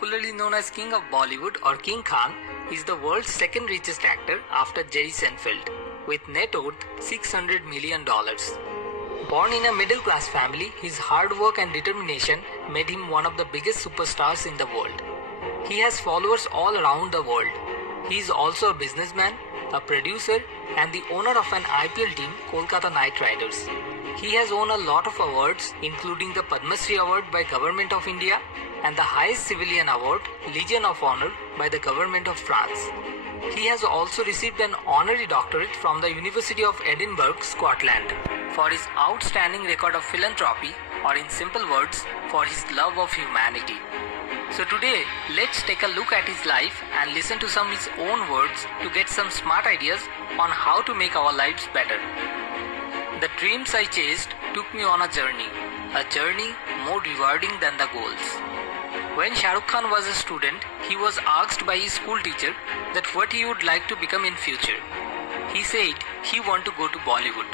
popularly known as King of Bollywood or King Khan, is the world's second richest actor after Jerry Seinfeld, with net worth $600 million. Born in a middle-class family, his hard work and determination made him one of the biggest superstars in the world. He has followers all around the world. He is also a businessman, a producer, and the owner of an IPL team, Kolkata Knight Riders. He has won a lot of awards, including the Padma Shri Award by Government of India and the highest civilian award, Legion of Honor, by the Government of France. He has also received an honorary doctorate from the University of Edinburgh, Scotland, for his outstanding record of philanthropy, or in simple words, for his love of humanity. So today, let's take a look at his life and listen to some of his own words to get some smart ideas on how to make our lives better. The dreams I chased took me on a journey more rewarding than the goals. When Shah Rukh Khan was a student, he was asked by his school teacher that what he would like to become in future. He said he wanted to go to Bollywood.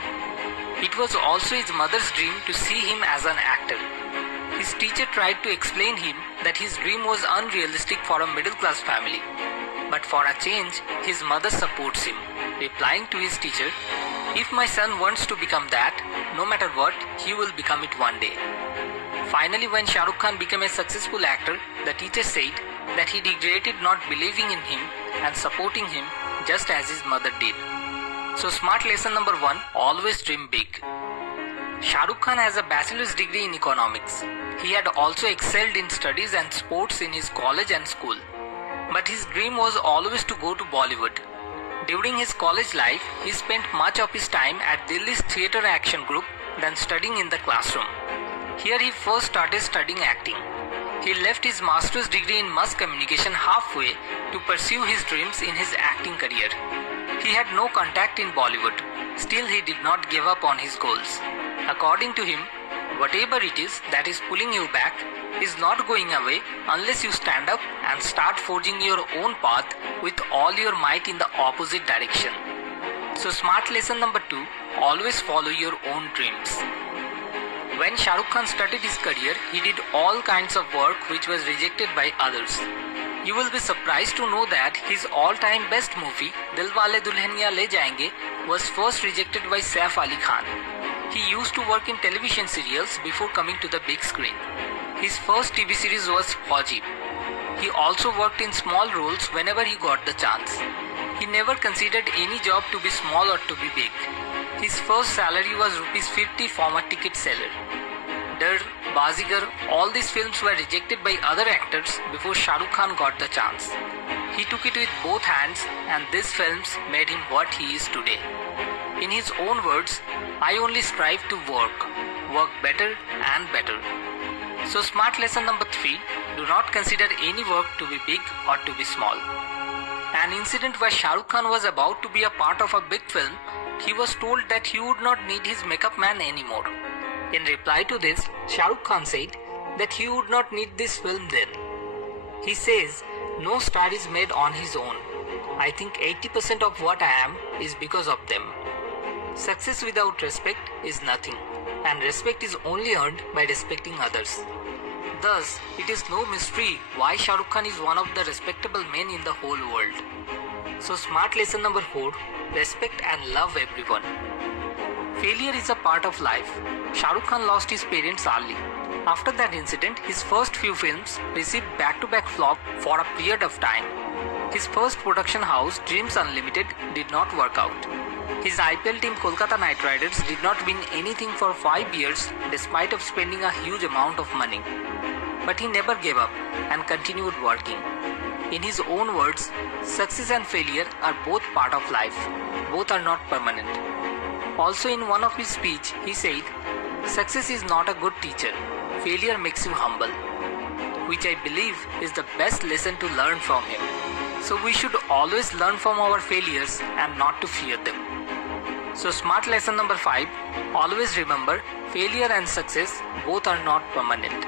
It was also his mother's dream to see him as an actor. His teacher tried to explain him that his dream was unrealistic for a middle-class family. But for a change, his mother supports him, replying to his teacher, "If my son wants to become that, no matter what, he will become it one day." Finally, when Shah Rukh Khan became a successful actor, the teacher said that he regretted not believing in him and supporting him just as his mother did. So smart lesson number 1, always dream big. Shah Rukh Khan has a bachelor's degree in economics. He had also excelled in studies and sports in his college and school. But his dream was always to go to Bollywood. During his college life, he spent much of his time at Delhi's Theatre Action Group than studying in the classroom. Here he first started studying acting. He left his master's degree in mass communication halfway to pursue his dreams in his acting career. He had no contact in Bollywood. Still, he did not give up on his goals. According to him, whatever it is that is pulling you back is not going away unless you stand up and start forging your own path with all your might in the opposite direction. So smart lesson number 2, always follow your own dreams. When Shah Rukh Khan started his career, he did all kinds of work which was rejected by others. You will be surprised to know that his all-time best movie, Dilwale Dulhaniya Le Jayenge, was first rejected by Saif Ali Khan. He used to work in television serials before coming to the big screen. His first TV series was Fauji. He also worked in small roles whenever he got the chance. He never considered any job to be small or to be big. His first salary was ₹50 from a ticket seller. Dar, Bazigar, all these films were rejected by other actors before Shah Rukh Khan got the chance. He took it with both hands, and these films made him what he is today. In his own words, "I only strive to work better and better." So smart lesson number 3, do not consider any work to be big or to be small. An incident where Shah Rukh Khan was about to be a part of a big film, he was told that he would not need his makeup man anymore. In reply to this, Shah Rukh Khan said that he would not need this film then. He says, "No star is made on his own. I think 80% of what I am is because of them." Success without respect is nothing, and respect is only earned by respecting others. Thus, it is no mystery why Shah Rukh Khan is one of the respectable men in the whole world. So smart lesson number 4, respect and love everyone. Failure is a part of life. Shah Rukh Khan lost his parents early. After that incident, his first few films received back-to-back flop for a period of time. His first production house, Dreams Unlimited, did not work out. His IPL team Kolkata Knight Riders did not win anything for 5 years despite of spending a huge amount of money. But he never gave up and continued working. In his own words, success and failure are both part of life. Both are not permanent. Also in one of his speech, he said, "Success is not a good teacher. Failure makes you humble," which I believe is the best lesson to learn from him. So we should always learn from our failures and not to fear them. So smart lesson number 5, always remember, failure and success both are not permanent.